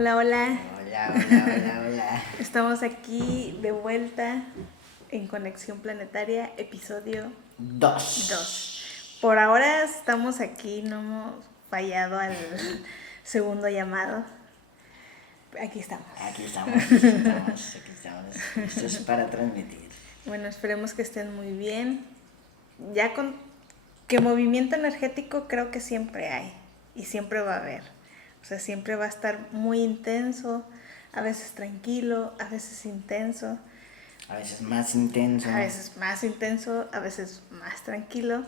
Hola, hola. Hola, hola, hola, hola. Estamos aquí de vuelta en Conexión Planetaria, episodio 2. 2. Por ahora estamos aquí, no hemos fallado al segundo llamado. Aquí estamos. Aquí estamos, listos para transmitir. Bueno, esperemos que estén muy bien. Ya con que movimiento energético creo que siempre hay y siempre va a haber. O sea, siempre va a estar muy intenso, a veces tranquilo, a veces intenso. A veces más intenso. A veces más intenso, a veces más tranquilo,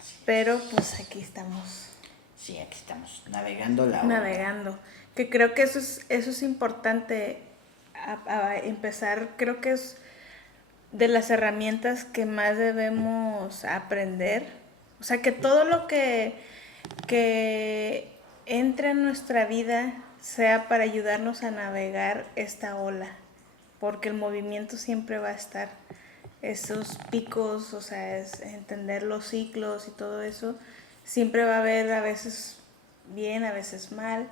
Así pero es. pues aquí estamos Sí, aquí estamos, navegando la ola. navegando. Que creo que eso es importante a empezar, creo que es de las herramientas que más debemos aprender. O sea, que todo lo que entre en nuestra vida sea para ayudarnos a navegar esta ola, porque el movimiento siempre va a estar. Esos picos, o sea, es entender los ciclos y todo eso, siempre va a haber a veces bien, a veces mal.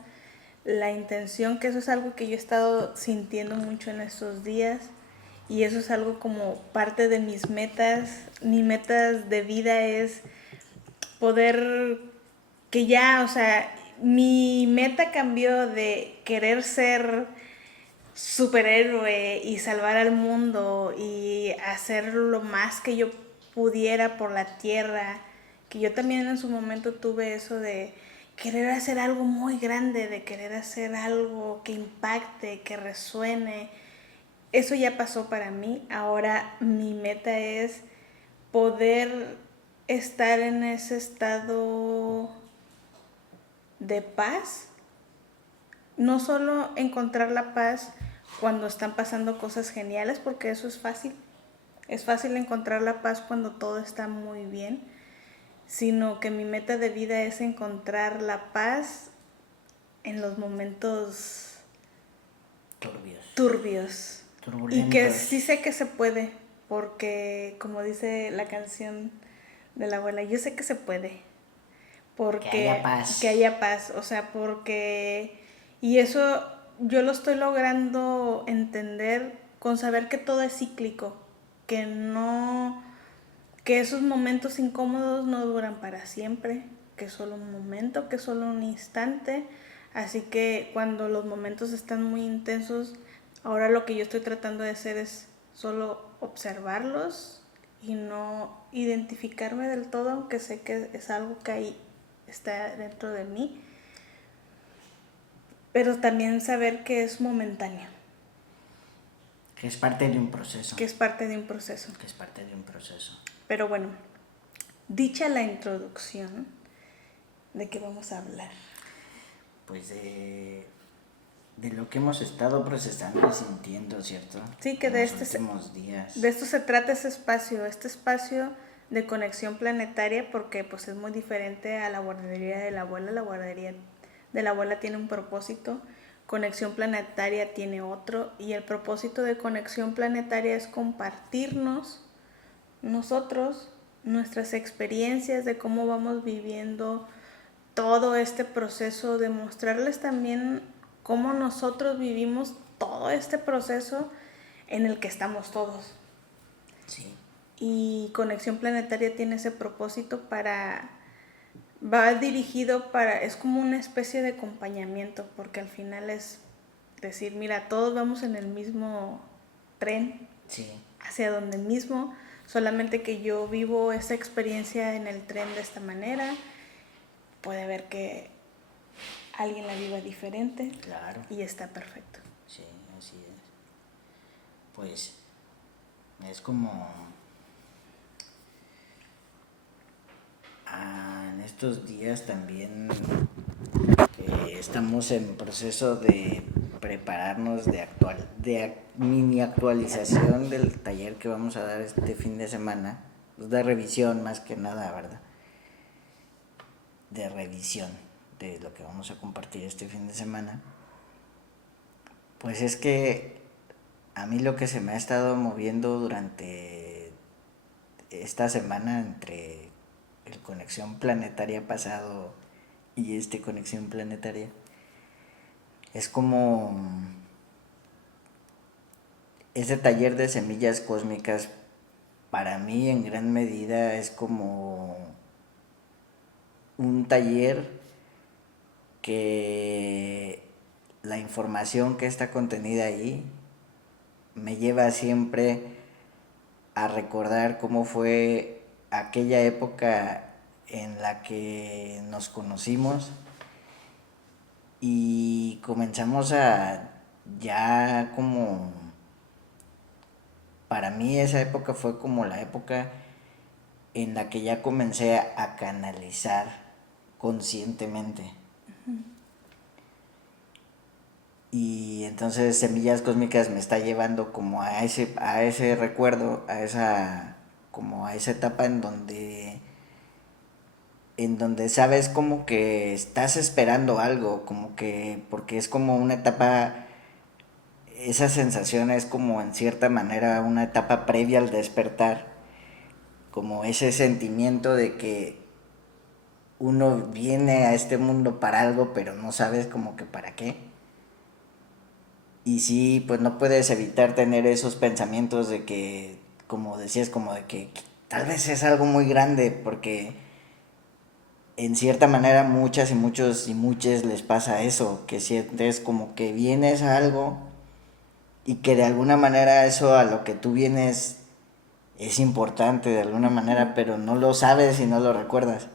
La intención, que eso es algo que yo he estado sintiendo mucho en estos días, y eso es algo como parte de mis metas. Mi metas de vida es poder que ya, o sea, mi meta cambió de querer ser superhéroe y salvar al mundo y hacer lo más que yo pudiera por la tierra, que yo también en su momento tuve eso de querer hacer algo muy grande, de querer hacer algo que impacte, que resuene. Eso ya pasó para mí. Ahora mi meta es poder estar en ese estado de paz. No solo encontrar la paz cuando están pasando cosas geniales, porque eso es fácil. Es fácil encontrar la paz cuando todo está muy bien, sino que mi meta de vida es encontrar la paz en los momentos turbios. Y que Turbulentos. sí sé que se puede, porque como dice la canción de la abuela, yo sé que se puede, Que porque haya paz. que haya paz, o sea, porque y eso yo lo estoy logrando entender con saber que todo es cíclico, que no, que esos momentos incómodos no duran para siempre, que es solo un momento, que es solo un instante. Así que cuando los momentos están muy intensos, ahora lo que yo estoy tratando de hacer es solo observarlos y no identificarme del todo, aunque sé que es algo que ahí está dentro de mí, pero también saber que es momentáneo, Que es parte de un proceso. que es parte de un proceso. Que es parte de un proceso. Pero bueno, dicha la introducción, ¿de qué vamos a hablar? Pues de lo que hemos estado procesando y sintiendo, ¿cierto? Sí, que en los últimos días. de esto se trata este espacio de conexión planetaria, porque pues es muy diferente a la guardería de la abuela. La guardería de la abuela tiene un propósito, conexión planetaria tiene otro, y el propósito de conexión planetaria es compartirnos nosotros nuestras experiencias de cómo vamos viviendo todo este proceso, de mostrarles también cómo nosotros vivimos todo este proceso en el que estamos todos. Sí. Y Conexión Planetaria tiene ese propósito va dirigido es como una especie de acompañamiento, porque al final es decir, mira, todos vamos en el mismo tren, Sí. hacia donde mismo, solamente que yo vivo esa experiencia en el tren de esta manera. Puede haber que alguien la viva diferente. Claro. Y está perfecto. Sí, así es. Pues es como en estos días también que estamos en proceso de prepararnos de mini actualización del taller que vamos a dar este fin de semana, pues de revisión más que nada, ¿verdad? De revisión de lo que vamos a compartir este fin de semana. Pues es que a mí lo que se me ha estado moviendo durante esta semana entre el Conexión Planetaria pasado y Conexión Planetaria es como ese taller de semillas cósmicas para mí en gran medida es como un taller que la información que está contenida ahí me lleva siempre a recordar cómo fue aquella época en la que nos conocimos y comenzamos a ya como, para mí esa época fue como la época en la que ya comencé a canalizar conscientemente. Y entonces Semillas Cósmicas me está llevando como a ese recuerdo, como a esa etapa en donde sabes como que estás esperando algo, como que, porque es como una etapa, esa sensación es como en cierta manera una etapa previa al despertar, como ese sentimiento de que uno viene a este mundo para algo, pero no sabes como que para qué. Y sí, pues no puedes evitar tener esos pensamientos de que, como decías, como de que tal vez es algo muy grande, porque en cierta manera muchas y muchos y muchas les pasa eso, que sientes como que vienes a algo y que de alguna manera eso a lo que tú vienes es importante de alguna manera, pero no lo sabes y no lo recuerdas.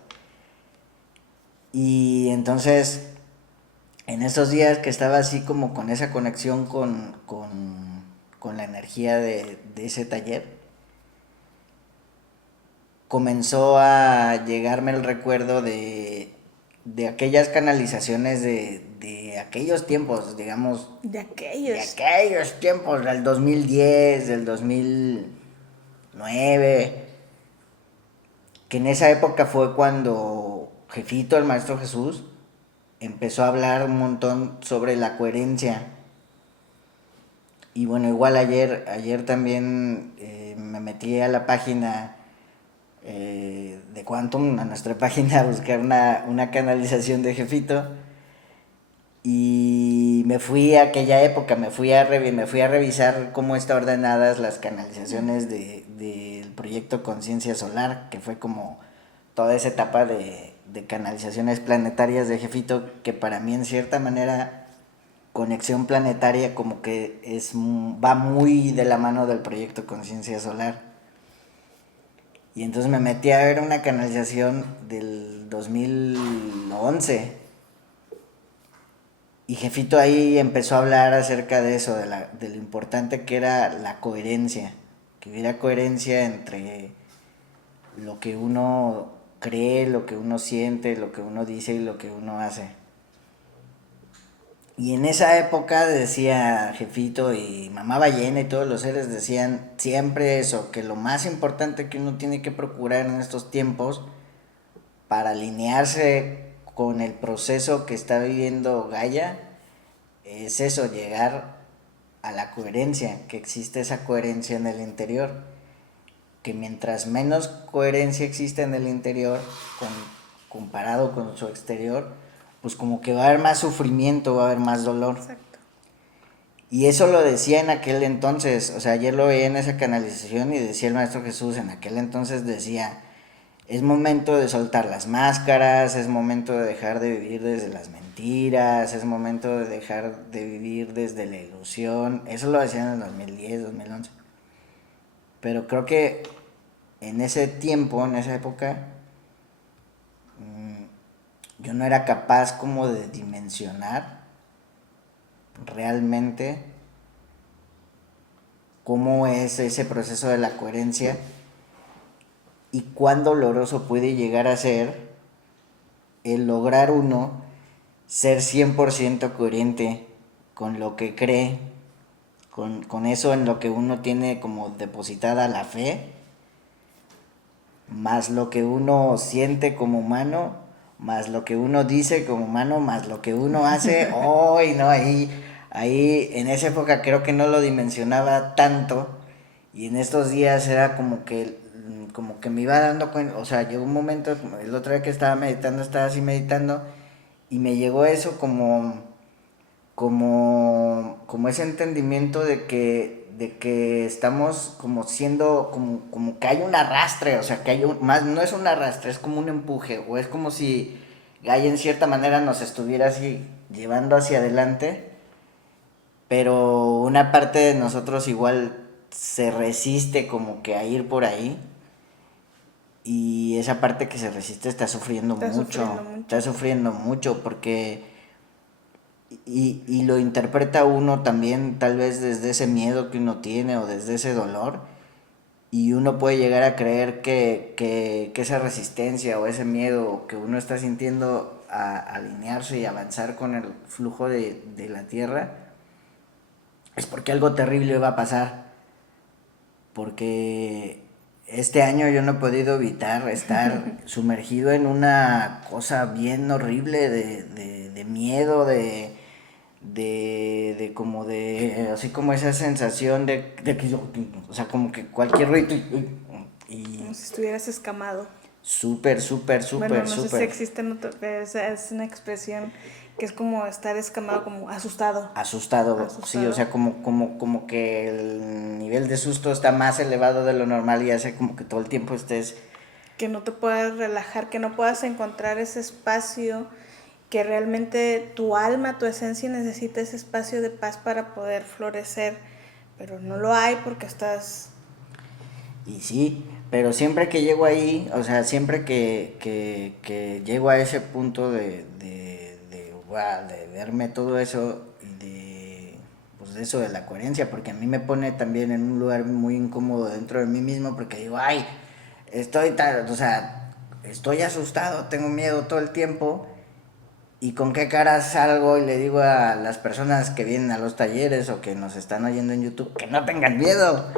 Y entonces, en esos días que estaba así como con esa conexión con la energía de ese taller, comenzó a llegarme el recuerdo de aquellas canalizaciones de aquellos tiempos, digamos, de aquellos tiempos, del 2010, del 2009, que en esa época fue cuando Jefito, el Maestro Jesús, empezó a hablar un montón sobre la coherencia. Y bueno, igual ayer también me metí a la página de Quantum, a nuestra página, a buscar una canalización de Jefito. Y me fui a aquella época, me fui a revisar cómo están ordenadas las canalizaciones del proyecto Conciencia Solar, que fue como toda esa etapa de canalizaciones planetarias de Jefito, que para mí en cierta manera conexión planetaria como que va muy de la mano del proyecto Conciencia Solar. Y entonces me metí a ver una canalización del 2011. Y Jefito ahí empezó a hablar acerca de eso, de lo importante que era la coherencia. Que hubiera coherencia entre lo que uno cree, lo que uno siente, lo que uno dice y lo que uno hace. Y en esa época decía Jefito y Mamá Ballena y todos los seres decían siempre eso, que lo más importante que uno tiene que procurar en estos tiempos para alinearse con el proceso que está viviendo Gaia es eso, llegar a la coherencia, que existe esa coherencia en el interior, que mientras menos coherencia existe en el interior comparado con su exterior, pues como que va a haber más sufrimiento, va a haber más dolor. Exacto. Y eso lo decía en aquel entonces, o sea, ayer lo veía en esa canalización y decía el Maestro Jesús, en aquel entonces decía, es momento de soltar las máscaras, es momento de dejar de vivir desde las mentiras, es momento de dejar de vivir desde la ilusión. Eso lo decían en el 2010, 2011. Pero creo que en ese tiempo, en esa época, yo no era capaz como de dimensionar realmente cómo es ese proceso de la coherencia y cuán doloroso puede llegar a ser el lograr uno ser 100% coherente con lo que cree, con eso en lo que uno tiene como depositada la fe, más lo que uno siente como humano, más lo que uno dice como humano, más lo que uno hace. ¡Ay, no! Ahí en esa época creo que no lo dimensionaba tanto y en estos días era como que me iba dando cuenta, o sea, llegó un momento, el otro día que estaba meditando, estaba así meditando y me llegó eso como como ese entendimiento de que estamos como siendo, como que hay un arrastre, o sea, que hay más, no es un arrastre, es como un empuje, o es como si Gaia en cierta manera nos estuviera así llevando hacia adelante, pero una parte de nosotros igual se resiste como que a ir por ahí, y esa parte que se resiste Está sufriendo está mucho. sufriendo mucho porque y lo interpreta uno también tal vez desde ese miedo que uno tiene o desde ese dolor, y uno puede llegar a creer que esa resistencia o ese miedo que uno está sintiendo a alinearse y avanzar con el flujo de la tierra es porque algo terrible va a pasar, porque este año yo no he podido evitar estar sumergido en una cosa bien horrible de miedo, de como de, así como esa sensación de que yo, o sea, como que cualquier ruido y Como si estuvieras escamado. súper, súper, Bueno, súper, no sé si súper existe es una expresión que es como estar escamado, como asustado. asustado, sí, o sea, Asustado. como que el nivel de susto está más elevado de lo normal y hace como que todo el tiempo estés. Que no te puedas relajar, que no puedas encontrar ese espacio, que realmente tu alma, tu esencia necesita ese espacio de paz para poder florecer, pero no lo hay porque estás... Y sí, pero siempre que llego ahí, o sea, siempre que llego a ese punto de verme todo eso y pues de eso de la coherencia, porque a mí me pone también en un lugar muy incómodo dentro de mí mismo, porque digo, ay, o sea, estoy asustado, tengo miedo todo el tiempo, y con qué cara salgo y le digo a las personas que vienen a los talleres o que nos están oyendo en YouTube que no tengan miedo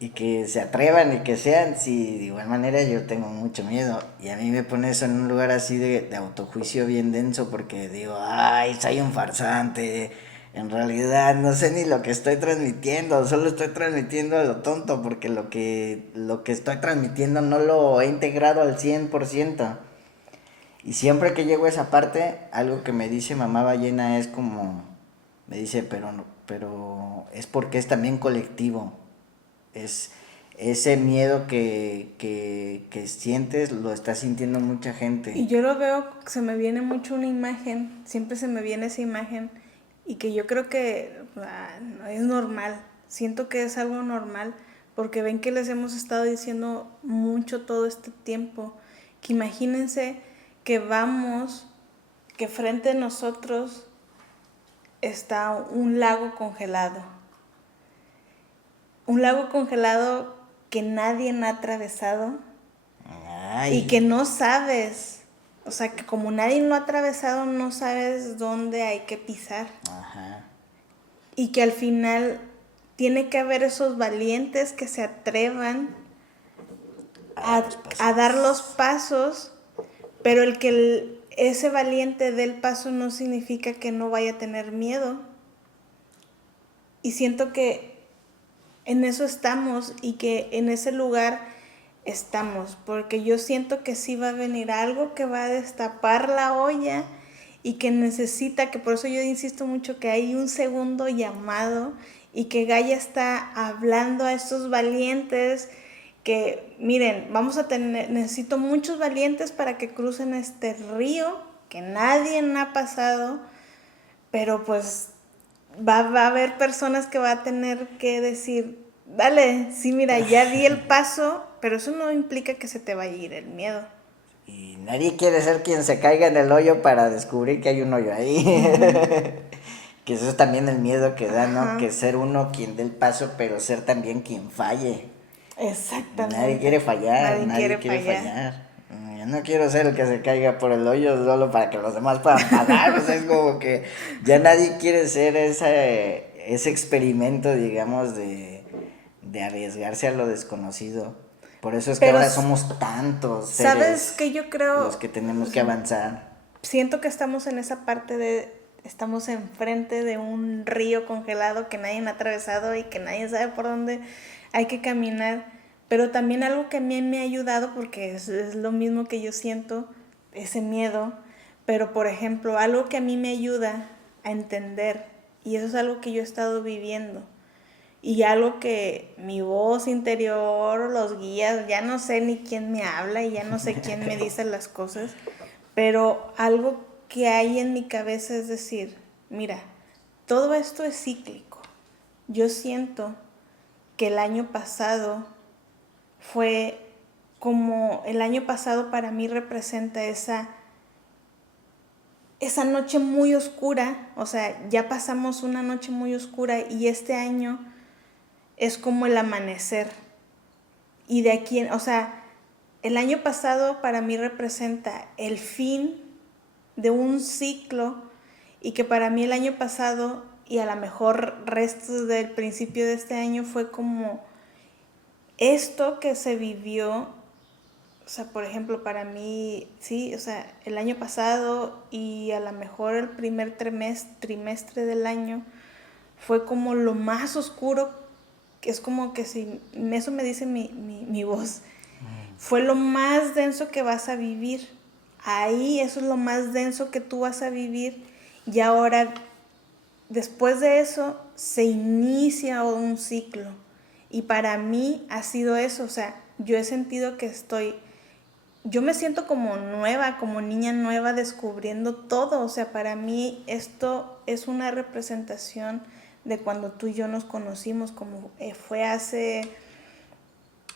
y que se atrevan y que sean, si de igual manera yo tengo mucho miedo, y a mí me pone eso en un lugar así de autojuicio bien denso, porque digo, ay, soy un farsante, en realidad no sé ni lo que estoy transmitiendo, solo estoy transmitiendo a lo tonto, porque lo que estoy transmitiendo no lo he integrado al 100%. Y siempre que llego a esa parte, algo que me dice mamá ballena es como, me dice, pero es porque es también colectivo. Es ese miedo que sientes, lo está sintiendo mucha gente. Y yo lo veo, se me viene mucho una imagen, siempre se me viene esa imagen, y que yo creo que no es normal, siento que es algo normal, porque ven que les hemos estado diciendo mucho todo este tiempo, que imagínense que vamos, que frente a nosotros está un lago congelado que nadie ha atravesado y Ay, que no sabes, o sea, que como nadie lo ha atravesado, no sabes dónde hay que pisar. ajá. Y que al final tiene que haber esos valientes que se atrevan A dar a, los a dar los pasos. pasos, pero ese valiente dé el paso no significa que no vaya a tener miedo. Y siento que en eso estamos y que en ese lugar estamos, porque yo siento que sí va a venir algo que va a destapar la olla y que necesita, que por eso yo insisto mucho que hay un segundo llamado y que Gaia está hablando a estos valientes que, miren, necesito muchos valientes para que crucen este río que nadie ha pasado, pero pues va a haber personas que va a tener que decir, dale, sí, mira, ya di el paso, pero eso no implica que se te vaya a ir el miedo. Y nadie quiere ser quien se caiga en el hoyo para descubrir que hay un hoyo ahí. Que eso es también el miedo que da, ¿no? Ajá, Que ser uno quien dé el paso, pero ser también quien falle. Nadie quiere exactamente. fallar, Nadie nadie quiere quiere fallar. fallar. Yo no quiero ser el que se caiga por el hoyo solo para que los demás puedan pasar. O sea, es como que ya nadie quiere ser ese experimento, digamos, de arriesgarse a lo desconocido. Por eso es que Pero, ahora somos tantos ¿sabes seres qué yo los creo? que tenemos O que sea, avanzar. siento que estamos en esa parte estamos enfrente de un río congelado que nadie ha atravesado y que nadie sabe por dónde hay que caminar, pero también algo que a mí me ha ayudado, porque es lo mismo que yo siento, ese miedo, pero por ejemplo, algo que a mí me ayuda a entender. Y eso es algo que yo he estado viviendo. Y algo que mi voz interior, los guías, ya no sé ni quién me habla y ya no sé quién me dice las cosas, pero algo que hay en mi cabeza es decir, mira, todo esto es cíclico. Yo siento que el año pasado fue como el año pasado para mí representa esa noche muy oscura, o sea, ya pasamos una noche muy oscura y este año es como el amanecer. Y de aquí, o sea, el año pasado para mí representa el fin de un ciclo y que para mí el año pasado y a lo mejor restos del principio de este año fue como esto que se vivió. O sea, por ejemplo, para mí, sí, o sea, el año pasado y a lo mejor el primer trimestre del año fue como lo más oscuro, que es como que si, eso me dice mi voz, fue lo más denso que vas a vivir. Ahí eso es lo más denso que tú vas a vivir y ahora, después de eso, se inicia un ciclo. Y para mí ha sido eso, o sea, yo he sentido que yo me siento como nueva, como niña nueva descubriendo todo. O sea, para mí esto es una representación de cuando tú y yo nos conocimos, como fue hace,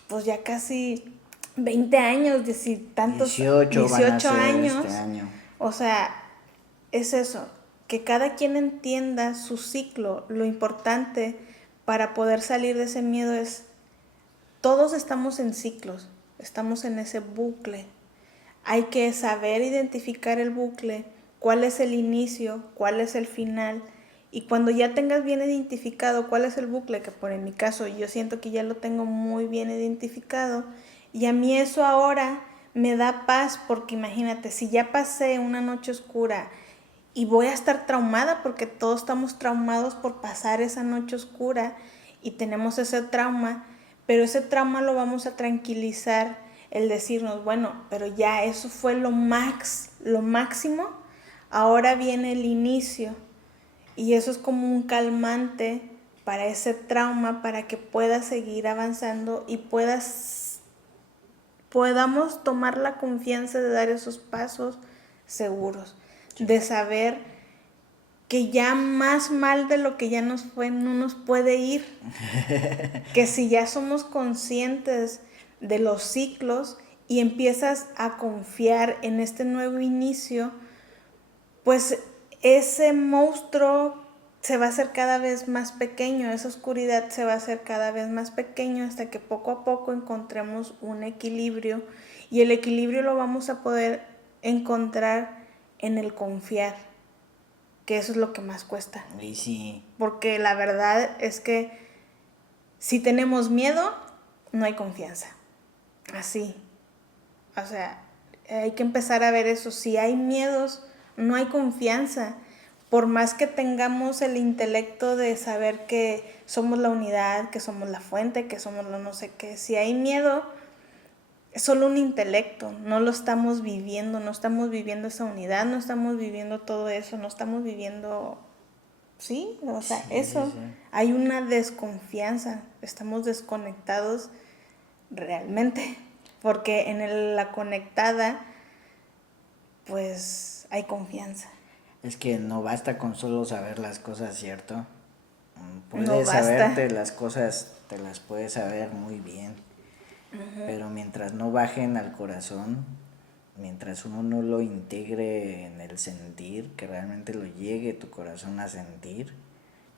pues ya casi 20 años, tantos, 18 van a 18 ser años. este año. O sea, es eso, que cada quien entienda su ciclo. Lo importante para poder salir de ese miedo es, todos estamos en ciclos, estamos en ese bucle. Hay que saber identificar el bucle, cuál es el inicio, cuál es el final. Y cuando ya tengas bien identificado cuál es el bucle, que por en mi caso yo siento que ya lo tengo muy bien identificado, y a mí eso ahora me da paz, porque imagínate, si ya pasé una noche oscura y voy a estar traumada, porque todos estamos traumados por pasar esa noche oscura y tenemos ese trauma, pero ese trauma lo vamos a tranquilizar, el decirnos, bueno, pero ya eso fue lo máximo, ahora viene el inicio, y eso es como un calmante para ese trauma, para que puedas seguir avanzando y podamos tomar la confianza de dar esos pasos seguros, de saber que ya más mal de lo que ya nos fue no nos puede ir, que si ya somos conscientes de los ciclos y empiezas a confiar en este nuevo inicio, pues ese monstruo se va a hacer cada vez más pequeño, esa oscuridad se va a hacer cada vez más pequeño hasta que poco a poco encontremos un equilibrio, y el equilibrio lo vamos a poder encontrar en el confiar, que eso es lo que más cuesta. Y sí. Porque la verdad es que si tenemos miedo, no hay confianza. Así. O sea, hay que empezar a ver eso. Si hay miedos, no hay confianza. Por más que tengamos el intelecto de saber que somos la unidad, que somos la fuente, que somos lo no sé qué, si hay miedo, es solo un intelecto, no lo estamos viviendo, no estamos viviendo esa unidad, no estamos viviendo todo eso, no estamos viviendo, sí, o sea, Sí, eso, sí. hay una desconfianza, estamos desconectados realmente, porque en la conectada, pues hay confianza. Es que no basta con solo saber las cosas, ¿cierto? No Puedes basta. saberte las cosas, te las puedes saber muy bien, pero mientras no bajen al corazón, mientras uno no lo integre en el sentir, que realmente lo llegue tu corazón a sentir,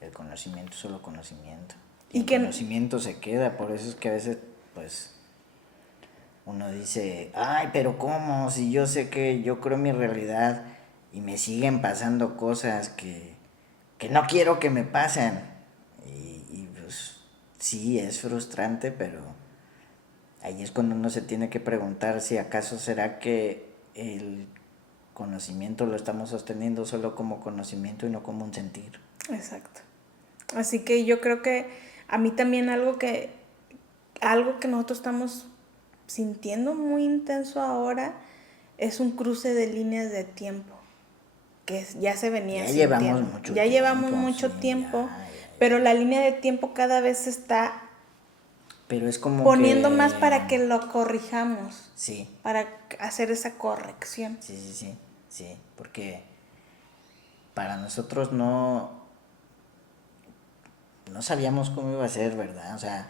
el conocimiento es solo conocimiento. Y el conocimiento se queda, por eso es que a veces, pues, uno dice, ay, pero ¿cómo? Si yo sé que yo creo en mi realidad y me siguen pasando cosas que no quiero que me pasen. Y pues sí, es frustrante, pero ahí es cuando uno se tiene que preguntar si acaso será que el conocimiento lo estamos sosteniendo solo como conocimiento y no como un sentir. Exacto. Así que yo creo que a mí también algo que nosotros estamos sintiendo muy intenso ahora es un cruce de líneas de tiempo. que ya se venía Ya sintiendo. llevamos mucho Ya tiempo, llevamos mucho sí, tiempo, ya. pero la línea de tiempo cada vez se está Pero es como poniendo que... más para que lo corrijamos, Sí, para hacer esa corrección. sí, porque para nosotros no sabíamos cómo iba a ser, ¿verdad? O sea,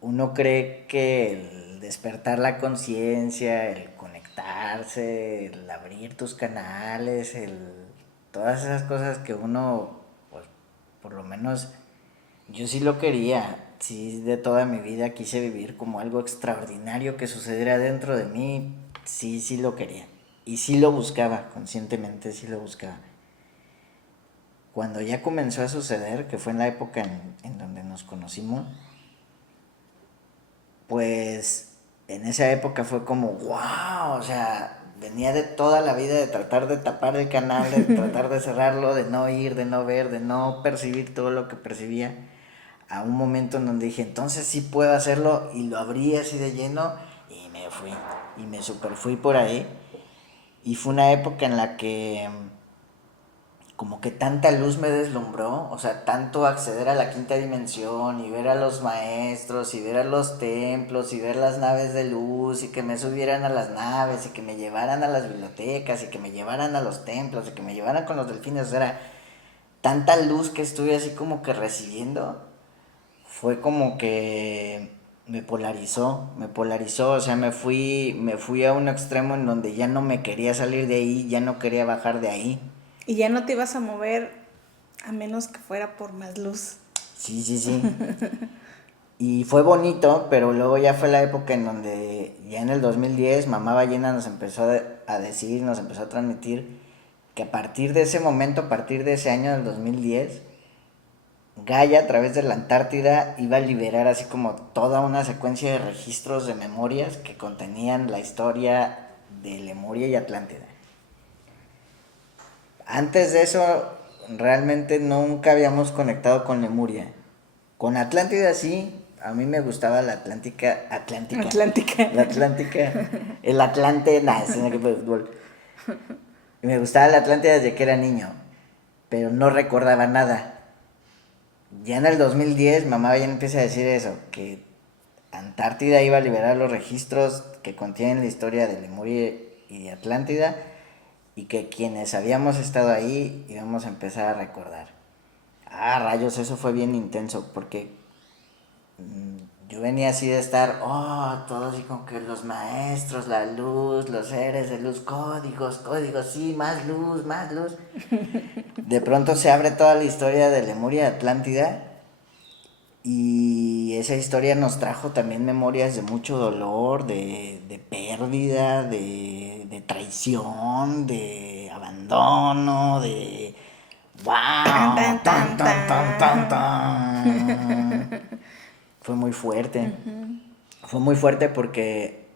uno cree que el despertar la conciencia, el conectarse, el abrir tus canales, todas esas cosas que uno, pues, por lo menos yo sí lo quería, sí, de toda mi vida quise vivir como algo extraordinario que sucediera dentro de mí, sí lo quería. Y sí lo buscaba, conscientemente sí lo buscaba. Cuando ya comenzó a suceder, que fue en la época en donde nos conocimos, pues en esa época fue como, wow, o sea, venía de toda la vida de tratar de tapar el canal, de tratar de cerrarlo, de no ir, de no ver, de no percibir todo lo que percibía, a un momento en donde dije, entonces sí puedo hacerlo, y lo abrí así de lleno y me fui, y me super fui por ahí, y fue una época en la que como que tanta luz me deslumbró, o sea, tanto acceder a la quinta dimensión y ver a los maestros y ver a los templos y ver las naves de luz y que me subieran a las naves y que me llevaran a las bibliotecas y que me llevaran a los templos y que me llevaran con los delfines, o sea, era tanta luz que estuve así como que recibiendo, fue como que me polarizó, o sea, me fui a un extremo en donde ya no me quería salir de ahí, ya no quería bajar de ahí. Y ya no te ibas a mover a menos que fuera por más luz. Sí. Y fue bonito, pero luego ya fue la época en donde ya en el 2010 Mamá Ballena nos empezó a decir, nos empezó a transmitir que a partir de ese momento, a partir de ese año del 2010, Gaia a través de la Antártida iba a liberar así como toda una secuencia de registros de memorias que contenían la historia de Lemuria y Atlántida. Antes de eso, realmente nunca habíamos conectado con Lemuria. Con Atlántida sí, a mí me gustaba la Atlántica, la Atlántica, el Atlante, nada, es un equipo de fútbol. Y me gustaba la Atlántida desde que era niño, pero no recordaba nada. Ya en el 2010, mamá ya empieza a decir eso, que Antártida iba a liberar los registros que contienen la historia de Lemuria y de Atlántida, y que quienes habíamos estado ahí íbamos a empezar a recordar. Ah, rayos, eso fue bien intenso, porque yo venía así de estar, todo así como que los maestros, la luz, los seres de luz, códigos, sí, más luz, más luz. De pronto se abre toda la historia de Lemuria y Atlántida, y esa historia nos trajo también memorias de mucho dolor, de pérdida, de traición, de abandono, de... Tan, ¡Wow! tan, ¡Tan, tan, tan, tan, tan, tan! tan. Fue muy fuerte. Fue muy fuerte porque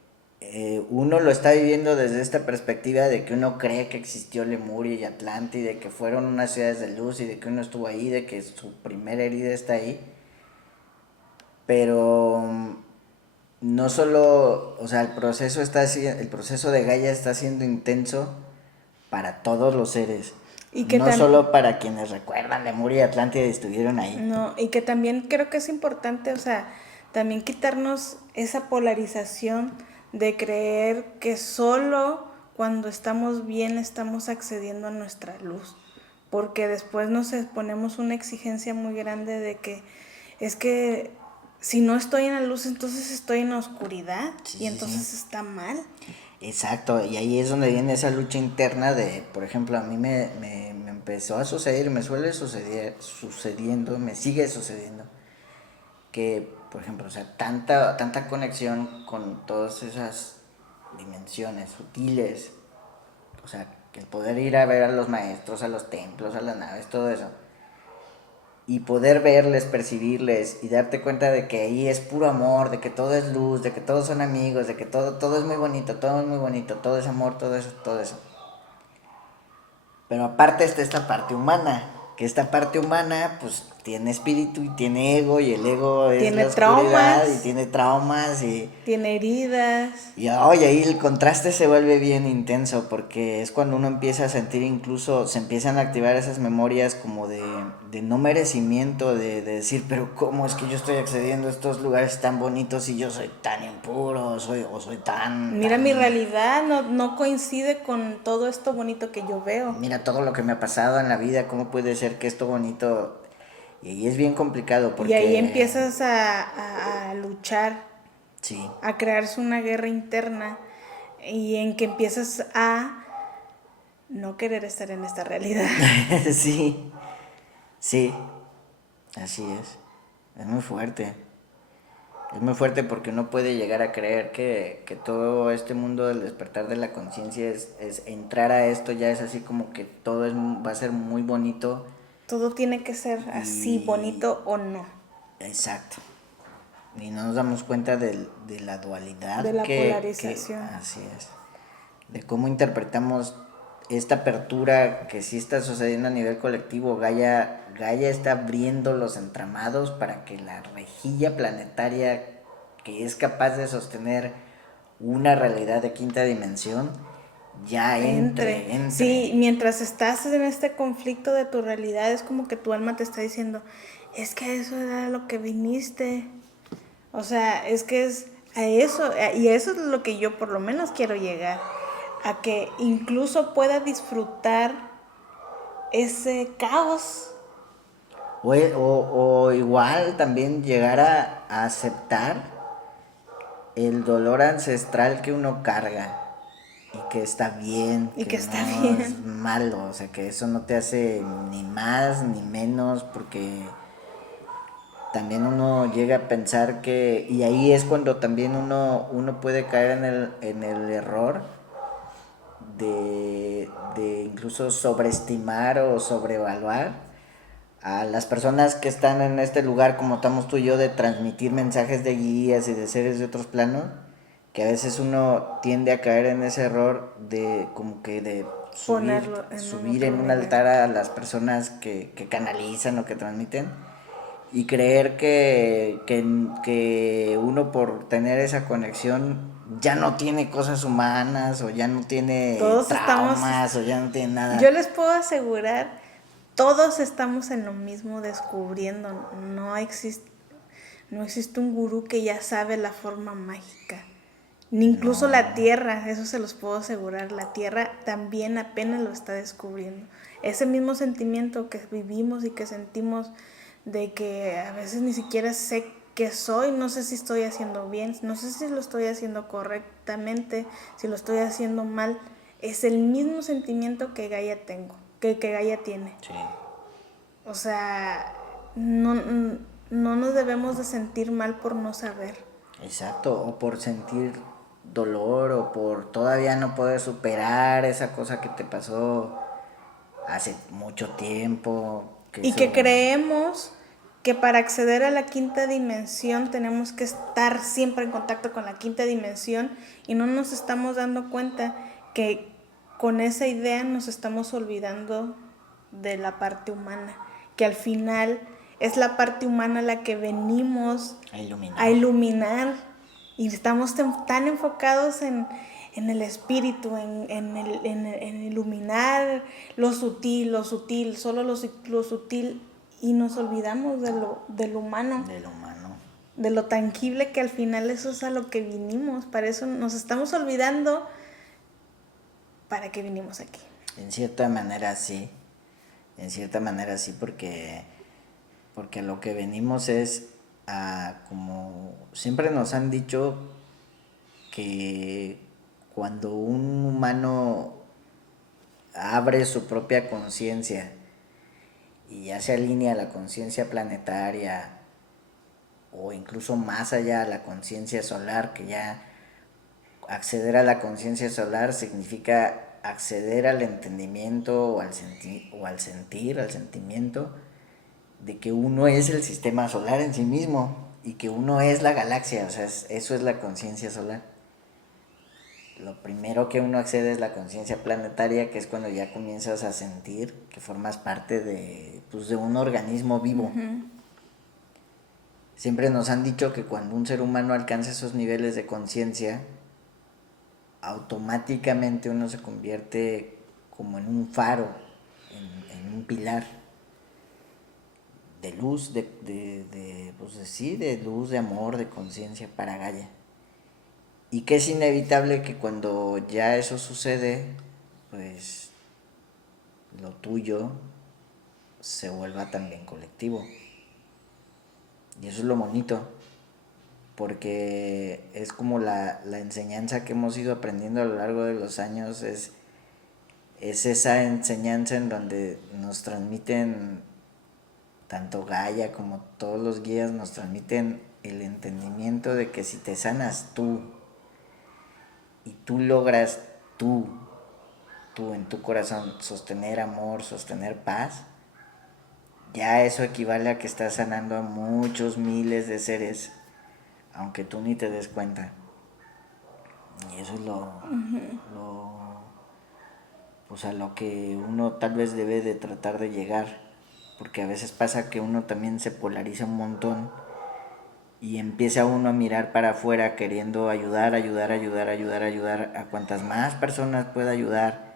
uno lo está viviendo desde esta perspectiva de que uno cree que existió Lemuria y Atlántida, de que fueron unas ciudades de luz y de que uno estuvo ahí, de que su primera herida está ahí. Pero no solo, o sea, el proceso de Gaia está siendo intenso para todos los seres, Y que no solo para quienes recuerdan Lemuria y Atlántida y estuvieron ahí. No, y que también creo que es importante, o sea, también quitarnos esa polarización de creer que solo cuando estamos bien estamos accediendo a nuestra luz, porque después nos ponemos una exigencia muy grande de que es que si no estoy en la luz, entonces estoy en la oscuridad y entonces está mal. Exacto, y ahí es donde viene esa lucha interna de, por ejemplo, a mí me empezó a suceder, me suele sucediendo, me sigue sucediendo, que, por ejemplo, o sea, tanta conexión con todas esas dimensiones sutiles, o sea, que el poder ir a ver a los maestros, a los templos, a las naves, todo eso, y poder verles, percibirles y darte cuenta de que ahí es puro amor, de que todo es luz, de que todos son amigos, de que todo es muy bonito, todo es muy bonito, todo es amor, todo eso, todo eso. Pero aparte está esta parte humana, que esta parte humana pues tiene espíritu y tiene ego, y el ego es Tiene la oscuridad traumas. y tiene traumas y Tiene heridas. oye, ahí el contraste se vuelve bien intenso porque es cuando uno empieza a sentir, incluso se empiezan a activar esas memorias como de no merecimiento, de decir, pero ¿cómo es que yo estoy accediendo a estos lugares tan bonitos y yo soy tan impuro o soy tan... Mira, tan... mi realidad no coincide con todo esto bonito que yo veo. Mira todo lo que me ha pasado en la vida, ¿cómo puede ser que esto bonito... Y ahí es bien complicado porque... Y ahí empiezas a luchar, Sí, a crearse una guerra interna y en que empiezas a no querer estar en esta realidad. sí, sí, así es. Es muy fuerte. Es muy fuerte porque uno puede llegar a creer que todo este mundo del despertar de la conciencia es entrar a esto, ya es así como que todo va a ser muy bonito. Todo tiene que ser así, Y bonito o no, exacto. Y no nos damos cuenta de la dualidad de la que polarización. así es. De cómo interpretamos esta apertura que sí está sucediendo a nivel colectivo. Gaia está abriendo los entramados para que la rejilla planetaria que es capaz de sostener una realidad de quinta dimensión ya entre. Sí, mientras estás en este conflicto de tu realidad, es como que tu alma te está diciendo, es que eso era lo que viniste. O sea, es que es a eso, y eso es lo que yo por lo menos quiero llegar, a que incluso pueda disfrutar ese caos. O igual también llegar a aceptar el dolor ancestral que uno carga y que está bien, Y que que está no es bien. malo, o sea, que eso no te hace ni más ni menos, porque también uno llega a pensar que, y ahí es cuando también uno puede caer en el error de incluso sobreestimar o sobrevaluar a las personas que están en este lugar, como estamos tú y yo, de transmitir mensajes de guías y de seres de otros planos, que a veces uno tiende a caer en ese error de como que de Ponerlo en un subir otro en un nivel. altar a las personas que canalizan o que transmiten y creer que uno por tener esa conexión ya no tiene cosas humanas o ya no tiene Todos estamos, traumas o ya no tiene nada. yo les puedo asegurar, todos estamos en lo mismo descubriendo. No existe un gurú que ya sabe la forma mágica. Ni incluso No, la Tierra, eso se los puedo asegurar. La Tierra también apenas lo está descubriendo. Ese mismo sentimiento que vivimos y que sentimos de que a veces ni siquiera sé qué soy, no sé si estoy haciendo bien, no sé si lo estoy haciendo correctamente, si lo estoy haciendo mal, es el mismo sentimiento que Gaia tengo, que Gaia tiene. sí. O sea, no nos debemos de sentir mal por no saber. Exacto, o por sentir dolor o por todavía no poder superar esa cosa que te pasó hace mucho tiempo, que Y eso... que creemos que para acceder a la quinta dimensión tenemos que estar siempre en contacto con la quinta dimensión y no nos estamos dando cuenta que con esa idea nos estamos olvidando de la parte humana, que al final es la parte humana la que venimos a iluminar y estamos tan enfocados en el espíritu, en iluminar lo sutil, solo lo sutil, y nos olvidamos de lo humano, De lo humano. de lo tangible, que al final eso es a lo que vinimos, para eso nos estamos olvidando, para qué vinimos aquí. En cierta manera sí, porque a lo que venimos es a, como siempre nos han dicho, que cuando un humano abre su propia conciencia y ya se alinea a la conciencia planetaria o incluso más allá a la conciencia solar, que ya acceder a la conciencia solar significa acceder al entendimiento al sentimiento de que uno es el sistema solar en sí mismo y que uno es la galaxia, o sea, eso es la conciencia solar. lo primero que uno accede es la conciencia planetaria, que es cuando ya comienzas a sentir que formas parte de, pues, de un organismo vivo. Ujú. Siempre nos han dicho que cuando un ser humano alcanza esos niveles de conciencia, automáticamente uno se convierte como en un faro, en un pilar de luz, pues sí, de luz, de amor, de conciencia para Gaia. Y que es inevitable que cuando ya eso sucede, pues lo tuyo se vuelva también colectivo. Y eso es lo bonito, porque es como la enseñanza que hemos ido aprendiendo a lo largo de los años, es esa enseñanza en donde nos transmiten, tanto Gaia como todos los guías, nos transmiten el entendimiento de que si te sanas tú y tú logras tú en tu corazón sostener amor, sostener paz, ya eso equivale a que estás sanando a muchos miles de seres, aunque tú ni te des cuenta. Y eso es pues a lo que uno tal vez debe de tratar de llegar, porque a veces pasa que uno también se polariza un montón y empieza uno a mirar para afuera queriendo ayudar a cuantas más personas pueda ayudar,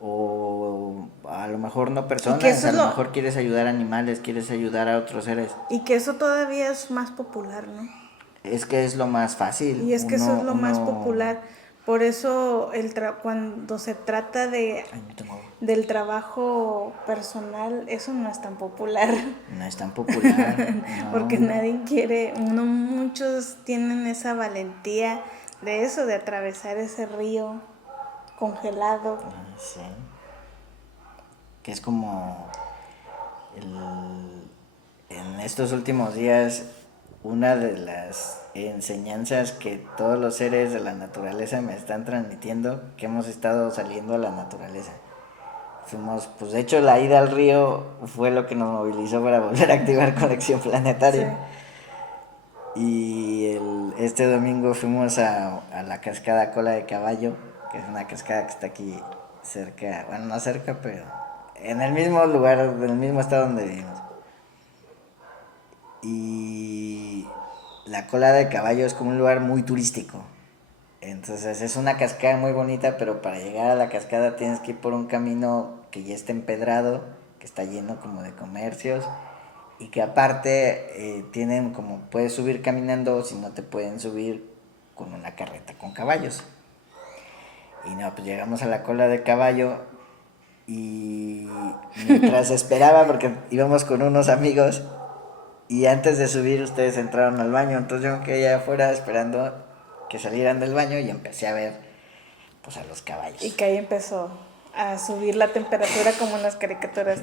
o a lo mejor no Y que personas, eso a es lo lo, mejor quieres ayudar a animales, quieres ayudar a otros seres. y que eso todavía es más popular, ¿no? Es que es lo más fácil, Y es que eso es lo más uno... popular. Por eso cuando se trata Ay, no tengo agua. del trabajo personal, eso no es tan popular. No es tan popular, Porque no. nadie quiere, no muchos tienen esa valentía de eso, de atravesar ese río congelado. Sí. Que es como en estos últimos días una de las enseñanzas que todos los seres de la naturaleza me están transmitiendo, que hemos estado saliendo a la naturaleza. Fuimos, pues de hecho la ida al río fue lo que nos movilizó para volver a activar Conexión Sí. Planetaria. Y este domingo fuimos a la cascada Cola de Caballo, que es una cascada que está aquí cerca, bueno, no cerca, pero en el mismo lugar, en el mismo estado donde vivimos. Y la Cola de Caballo es como un lugar muy turístico. Entonces es una cascada muy bonita, pero para llegar a la cascada tienes que ir por un camino que ya está empedrado, que está lleno como de comercios, y que aparte tienen como, puedes subir caminando, o si no te pueden subir con una carreta con caballos. Y no, pues llegamos a la Cola de Caballo y mientras esperaba, porque íbamos con unos amigos, y antes de subir ustedes entraron al baño, entonces yo me quedé allá afuera esperando que salieran del baño y empecé a ver pues a los caballos. Y que ahí empezó a subir la temperatura como en las caricaturas.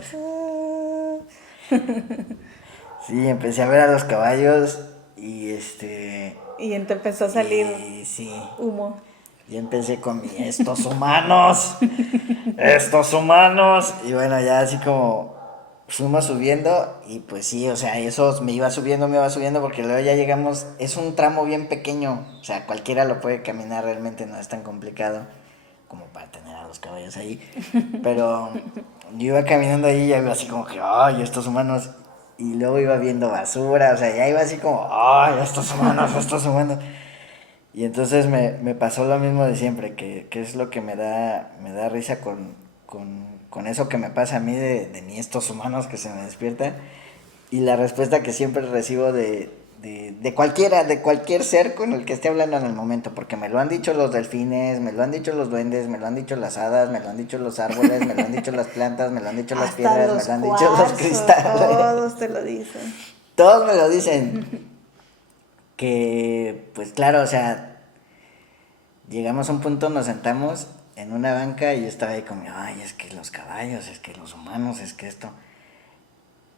Sí, empecé a ver a los caballos y Y te empezó a salir y sí, humo. y empecé con estos humanos, y bueno, ya así como fuimos subiendo y pues sí, o sea, eso me iba subiendo porque luego ya llegamos, es un tramo bien pequeño, o sea, cualquiera lo puede caminar, realmente no es tan complicado como para tener a los caballos ahí, pero yo iba caminando ahí y ya iba así como que, ay, estos humanos, y luego iba viendo basura, o sea, ya iba así como, ay, estos humanos. Y entonces me pasó lo mismo de siempre, que es lo que me da risa con eso que me pasa a mí de mí, estos humanos que se me despiertan. Y la respuesta que siempre recibo de cualquier ser con el que esté hablando en el momento, porque me lo han dicho los delfines, me lo han dicho los duendes, me lo han dicho las hadas, me lo han dicho los árboles, me lo han dicho las plantas, me lo han dicho las Hasta piedras, me los lo han dicho los cuarzos, cristales. todos te lo dicen. Todos me lo dicen. Que, pues claro, o sea, llegamos a un punto, nos sentamos en una banca y yo estaba ahí como, ay, es que los caballos, es que los humanos, es que esto.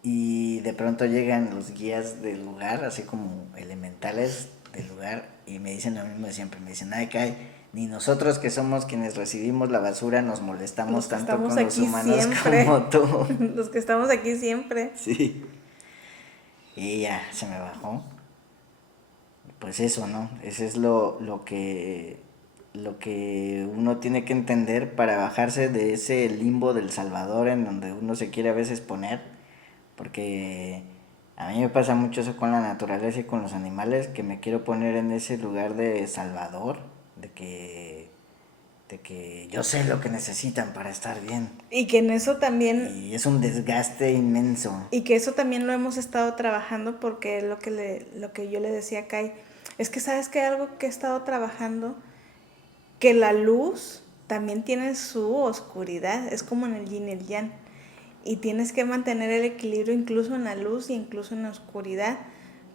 Y de pronto llegan los guías del lugar, así como elementales del lugar, y me dicen lo mismo de siempre. Me dicen, ay, Kai, ni nosotros que somos quienes recibimos la basura nos molestamos tanto con los humanos siempre. como tú. Los que estamos aquí siempre. Sí. Y ya, se me bajó. Pues eso, ¿no? Ese es lo que lo que uno tiene que entender para bajarse de ese limbo del Salvador en donde uno se quiere a veces poner, porque a mí me pasa mucho eso con la naturaleza y con los animales, que me quiero poner en ese lugar de Salvador, de que yo sé lo que necesitan para estar bien. Y que en eso también, Y es un desgaste inmenso. y que eso también lo hemos estado trabajando porque lo que yo le decía a Kai, es que sabes que algo que he estado trabajando, que la luz también tiene su oscuridad, es como en el yin y el yang. Y tienes que mantener el equilibrio incluso en la luz y incluso en la oscuridad,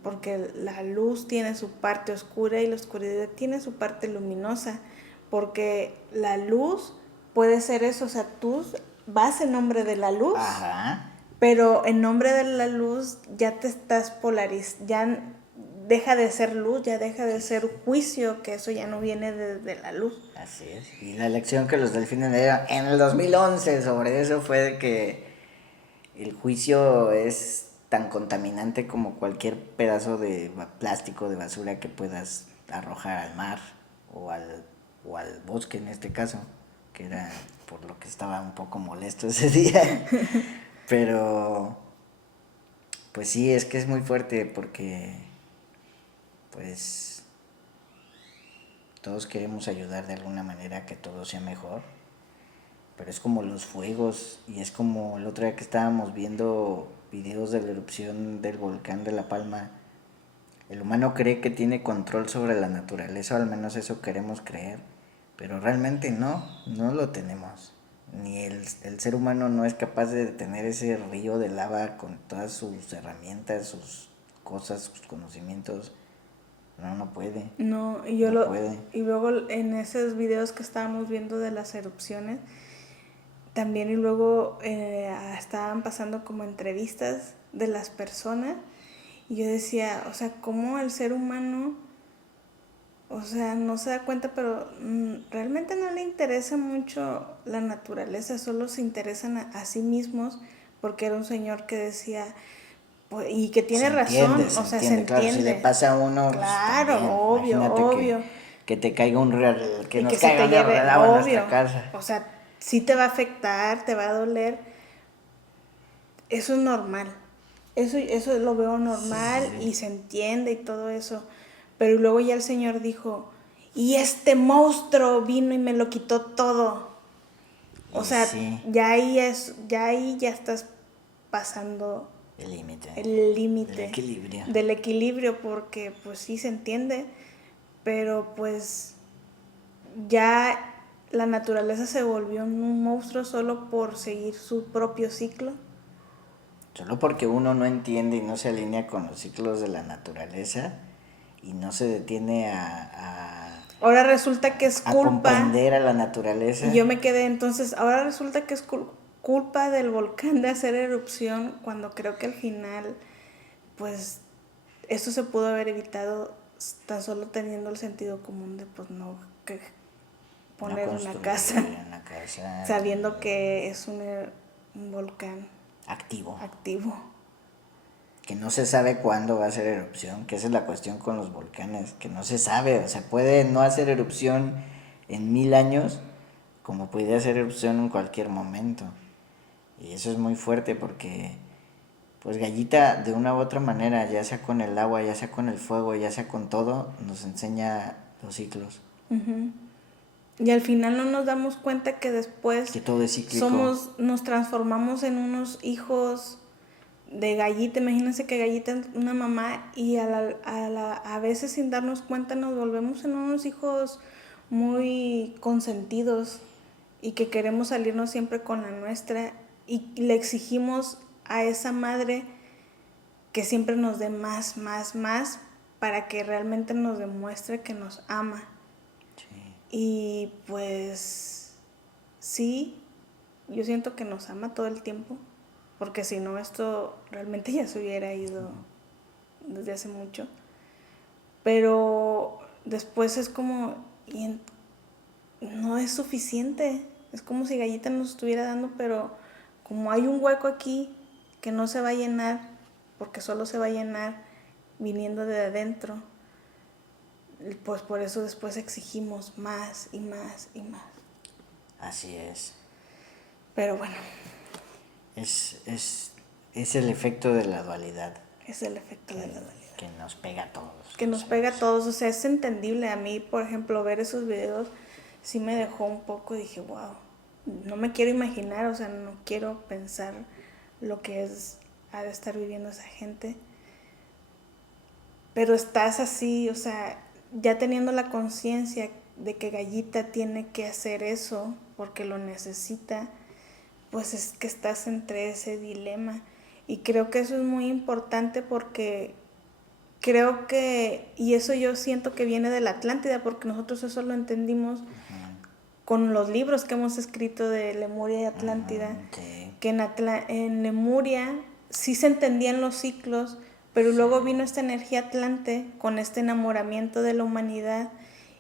porque la luz tiene su parte oscura y la oscuridad tiene su parte luminosa, porque la luz puede ser eso, o sea, tú vas en nombre de la luz, Ajá. pero en nombre de la luz ya te estás polarizando, ya deja de ser luz, ya deja de ser juicio, que eso ya no viene de la luz. Así es. Y la lección que los delfines le dieron en el 2011 sobre eso fue de que el juicio es tan contaminante como cualquier pedazo de plástico, de basura que puedas arrojar al mar o al bosque en este caso, que era por lo que estaba un poco molesto ese día. Pero, pues sí, es que es muy fuerte porque, pues, todos queremos ayudar de alguna manera a que todo sea mejor. Pero es como los fuegos y es como el otro día que estábamos viendo videos de la erupción del volcán de La Palma. El humano cree que tiene control sobre la naturaleza, o al menos eso queremos creer, pero realmente no lo tenemos. Ni el ser humano no es capaz de detener ese río de lava con todas sus herramientas, sus cosas, sus conocimientos. No puede. No, No puede. y luego en esos videos que estábamos viendo de las erupciones, también y luego estaban pasando como entrevistas de las personas y yo decía, o sea, cómo el ser humano, o sea, no se da cuenta, pero realmente no le interesa mucho la naturaleza, solo se interesan a sí mismos, porque era un señor que decía, pues, y que tiene razón, o sea, se Claro, si le entiende. pasa a uno, pues Claro, también, obvio, imagínate obvio. que te caiga un real, que Y nos que se caiga te un real lleve, de agua en obvio. nuestra casa. O sea, sí te va a afectar, te va a doler. Eso es normal. Eso lo veo normal Sí, y se entiende y todo eso. Pero luego ya el Señor dijo, y este monstruo vino y me lo quitó todo. O y sea, sí, ya ahí ya estás pasando el límite el del límite equilibrio. del equilibrio, porque pues sí se entiende, pero pues ya la naturaleza se volvió un monstruo solo por seguir su propio ciclo. Solo porque uno no entiende y no se alinea con los ciclos de la naturaleza y no se detiene Ahora resulta que es a culpa, comprender a la y naturaleza. yo me quedé entonces, ahora resulta que es culpa del volcán de hacer erupción, cuando creo que al final, pues, esto se pudo haber evitado tan solo teniendo el sentido común de, pues, no que No poner una casa, construir una casa sabiendo que es un volcán activo. activo. Que no se sabe cuándo va a hacer erupción, que esa es la cuestión con los volcanes, que no se sabe, o sea, puede no hacer erupción en 1000 años, como puede hacer erupción en cualquier momento. Y eso es muy fuerte porque, pues Gallita, de una u otra manera, ya sea con el agua, ya sea con el fuego, ya sea con todo, nos enseña los ciclos. Uh-huh. Y al final no nos damos cuenta que después Que todo es cíclico. nos transformamos en unos hijos de Gallita. Imagínense que Gallita es una mamá y a veces sin darnos cuenta nos volvemos en unos hijos muy consentidos y que queremos salirnos siempre con la nuestra y le exigimos a esa madre que siempre nos dé más, más, más para que realmente nos demuestre que nos ama. Sí. Y pues sí, yo siento que nos ama todo el tiempo, porque si no esto realmente ya se hubiera ido desde hace mucho. Pero después es como, no es suficiente, es como si Gallita nos estuviera dando, pero como hay un hueco aquí que no se va a llenar, porque solo se va a llenar viniendo de adentro, pues por eso después exigimos más y más y más. Así es. Pero bueno, Es el efecto de la dualidad es el efecto de la dualidad. que nos pega a todos. Que nos pega a todos, o sea, es entendible. A mí, por ejemplo, ver esos videos sí me dejó un poco, dije, wow, no me quiero imaginar, o sea, no quiero pensar lo que es ha de estar viviendo esa gente. Pero estás así, o sea, ya teniendo la conciencia de que Gallita tiene que hacer eso porque lo necesita, pues es que estás entre ese dilema. Y creo que eso es muy importante porque creo que, y eso yo siento que viene de la Atlántida, porque nosotros eso lo entendimos con los libros que hemos escrito de Lemuria y Atlántida, Sí. que en Lemuria sí se entendían los ciclos, pero luego vino esta energía atlante con este enamoramiento de la humanidad,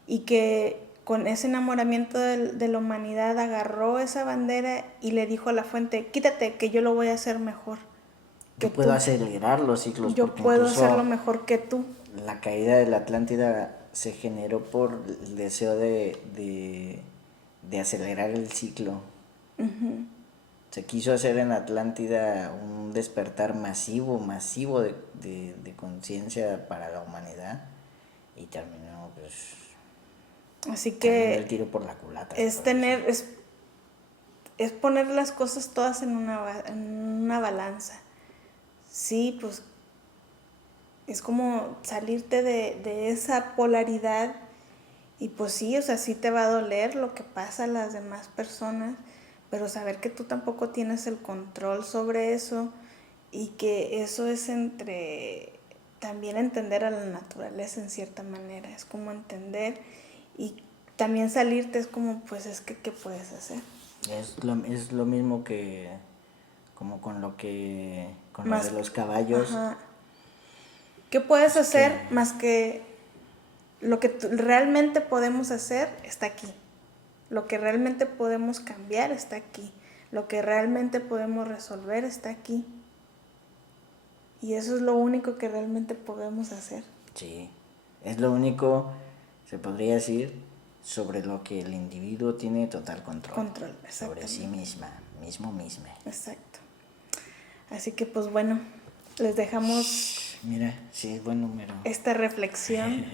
y que con ese enamoramiento de la humanidad agarró esa bandera y le dijo a la fuente, quítate, que yo lo voy a hacer mejor. Yo puedo acelerar los ciclos. Yo porque puedo incluso hacerlo mejor que tú. la caída de la Atlántida se generó por el deseo de acelerar el ciclo. Se quiso hacer en Atlántida un despertar masivo de conciencia para la humanidad, y terminó pues Así saliendo el que tiro por la culata. es tener, es poner las cosas todas en una balanza. Sí, pues es como salirte de esa polaridad, y pues sí, o sea, sí te va a doler lo que pasa a las demás personas, pero saber que tú tampoco tienes el control sobre eso, y que eso es también entender a la naturaleza en cierta manera, es como entender, y también salirte es como, pues es que, ¿qué puedes hacer? Es lo mismo que como con lo de los caballos. Ajá. ¿Qué puedes hacer más que lo que realmente podemos hacer está aquí? Lo que realmente podemos cambiar está aquí. Lo que realmente podemos resolver está aquí. Y eso es lo único que realmente podemos hacer. Sí, es lo único, se podría decir, sobre lo que el individuo tiene total control. Sobre sí misma. Exacto. Así que pues bueno, les dejamos... Mira, sí, es buen número. Esta reflexión.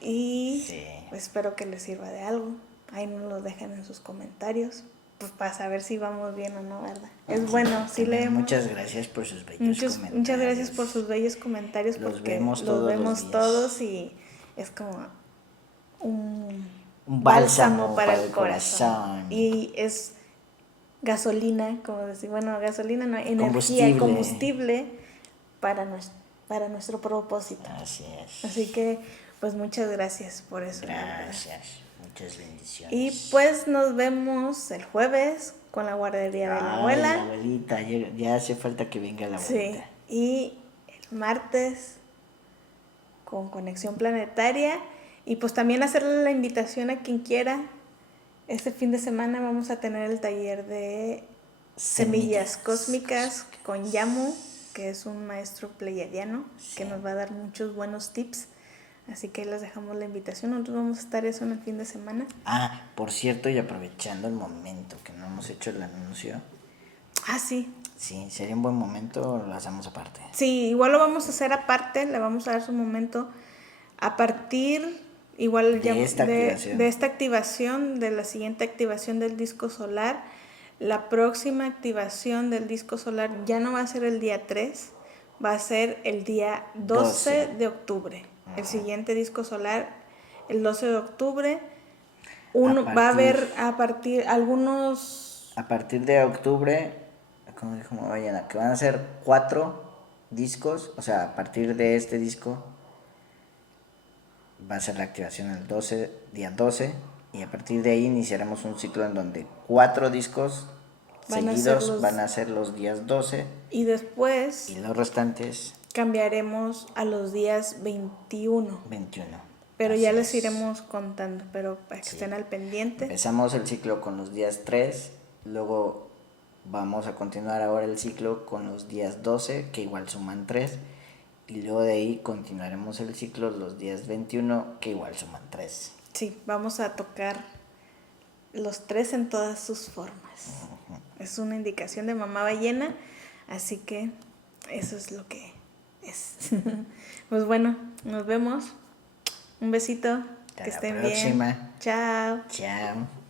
Y espero que les sirva de algo. Ahí nos lo dejan en sus comentarios, pues para saber si vamos bien o no, ¿verdad? Es bueno, sí leemos. Muchas gracias por sus bellos comentarios. Muchas gracias por sus bellos comentarios, porque los vemos todos y es como un bálsamo para el corazón. Y es gasolina, como decir, bueno, gasolina no, energía, combustible para nuestro propósito. Así es. Así que, pues muchas gracias por eso. Gracias, muchas bendiciones. Y pues nos vemos el jueves con la guardería de la abuela. La abuelita, ya hace falta que venga la abuelita. Sí, y el martes con Conexión Planetaria. Y pues también hacerle la invitación a quien quiera. Este fin de semana vamos a tener el taller de Semillas Cósmicas con Yamu, que es un maestro pleiadiano, que nos va a dar muchos buenos tips. Así que les dejamos la invitación. Nosotros vamos a estar eso en el fin de semana. Ah, por cierto, y aprovechando el momento que no hemos hecho el anuncio. Ah, sí. Sí, sería un buen momento, lo hacemos aparte. Sí, igual lo vamos a hacer aparte, le vamos a dar su momento a partir igual de esta activación, de la siguiente activación del disco solar. La próxima activación del disco solar ya no va a ser el día 3, va a ser el día 12 de octubre. El siguiente disco solar, el 12 de octubre. Va a haber a partir de octubre, como dijo Mayana, que van a ser 4 discos, o sea, a partir de este disco va a ser la activación el día 12, y a partir de ahí iniciaremos un ciclo en donde 4 discos seguidos van a ser los días 12, y después y los restantes cambiaremos a los días 21. Pero ya les iremos contando, pero para que estén al pendiente. Empezamos el ciclo con los días 3, luego vamos a continuar ahora el ciclo con los días 12, que igual suman 3, Y luego de ahí continuaremos el ciclo los días 21, que igual suman 3. Sí, vamos a tocar los 3 en todas sus formas. Es una indicación de mamá ballena, así que eso es lo que es. Pues bueno, nos vemos. Un besito. Hasta Que la estén próxima. bien. Chao. Chao.